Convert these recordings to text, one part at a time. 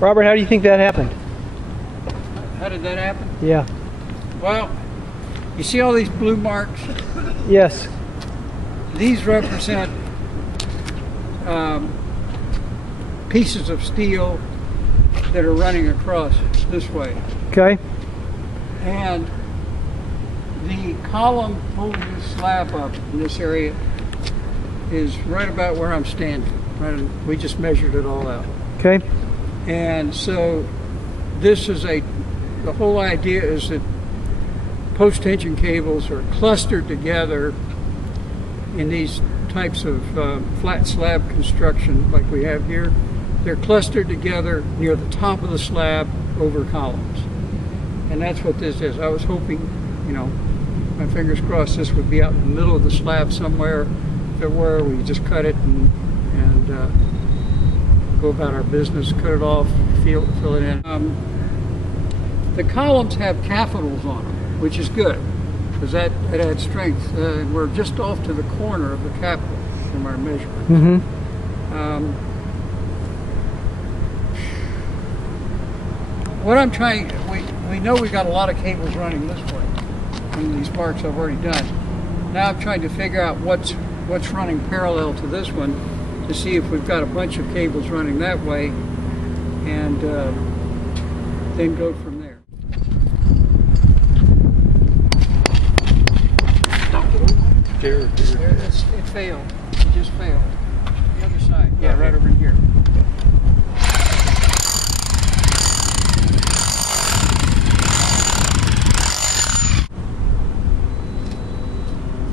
Robert, how do you think that happened? How did that happen? Yeah. Well, you see all these blue marks? Yes. These represent pieces of steel that are running across this way. Okay. And the column holding this slab up in this area is right about where I'm standing. Right, we just measured it all out. Okay. And so this is the whole idea is that post-tension cables are clustered together in these types of flat slab construction like we have here. They're clustered together near the top of the slab over columns. And that's what this is. I was hoping, you know, my fingers crossed, this would be out in the middle of the slab somewhere. If it were, we just cut it and go about our business, cut it off, fill it in. The columns have capitals on them, which is good, because that adds strength. We're just off to the corner of the capital from our measurement. Mm-hmm. What I'm trying, we know we got a lot of cables running this way, and these marks I've already done. Now I'm trying to figure out what's running parallel to this one, to see if we've got a bunch of cables running that way, and then go from there. It failed. It just failed. The other side. Yeah, right over here.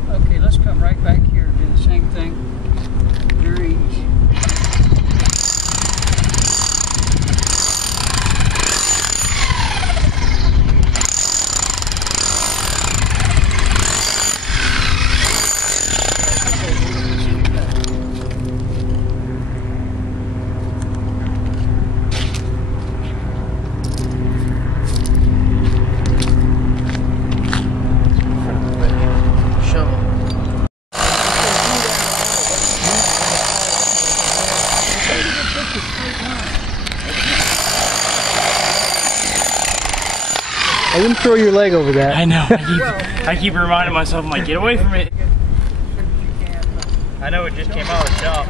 Okay, let's come right back here and do the same thing. Very easy. I wouldn't throw your leg over that. I know. I keep reminding myself, I'm like, get away from it. I know it just came out of the shop.